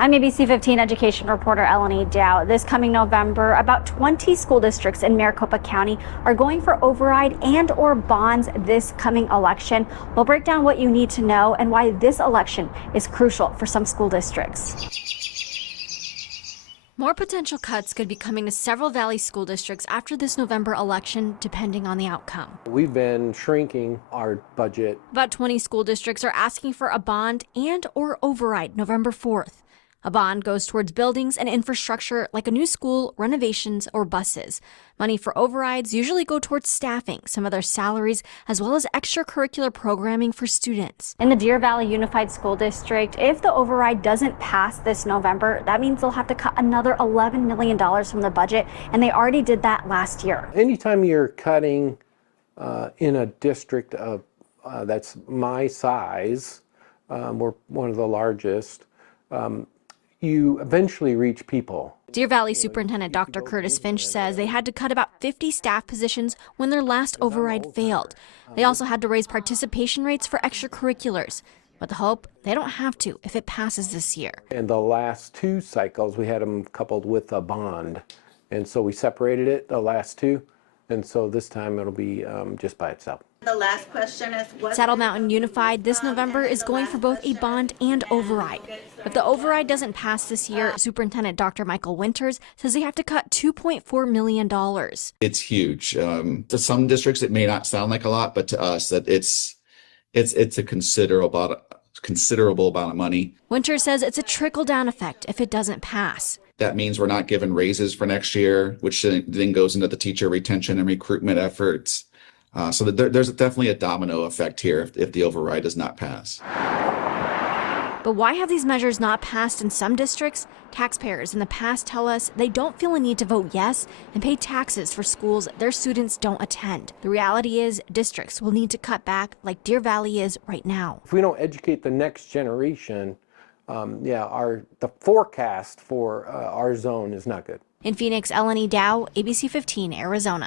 I'm ABC 15 education reporter Eleni Dow. This coming November, about 20 school districts in Maricopa County are going for override and or bonds this coming election. We'll break down what you need to know and why this election is crucial for some school districts. More potential cuts could be coming to several Valley school districts after this November election, depending on the outcome. We've been shrinking our budget. About 20 school districts are asking for a bond and or override November 4th. A bond goes towards buildings and infrastructure like a new school, renovations, or buses. Money for overrides usually go towards staffing, some of their salaries, as well as extracurricular programming for students. In the Deer Valley Unified School District, if the override doesn't pass this November, that means they'll have to cut another $11 million from the budget, and they already did that last year. Anytime you're cutting in a district of that's my size, we're one of the largest, you eventually reach people. Deer Valley Superintendent Dr. Curtis Finch says they had to cut about 50 staff positions when their last override failed. They also had to raise participation rates for extracurriculars. With the hope they don't have to if it passes this year. In the last two cycles, we had them coupled with a bond. And so we separated it, the last two. And so this time it'll be just by itself. The last question is what Saddle Mountain Unified this November is going for both a bond and override. If the override doesn't pass this year, Superintendent Dr. Michael Winters says they have to cut $2.4 million. It's huge. To some districts, it may not sound like a lot, but to us, that it's a considerable amount of money. Winters says it's a trickle-down effect if it doesn't pass. That means we're not given raises for next year, which then goes into the teacher retention and recruitment efforts. So there's definitely a domino effect here if the override does not pass. But why have these measures not passed in some districts? Taxpayers in the past tell us they don't feel a need to vote yes and pay taxes for schools their students don't attend. The reality is districts will need to cut back like Deer Valley is right now. If we don't educate the next generation, the forecast for our zone is not good. In Phoenix, Eleni Dow, ABC 15, Arizona.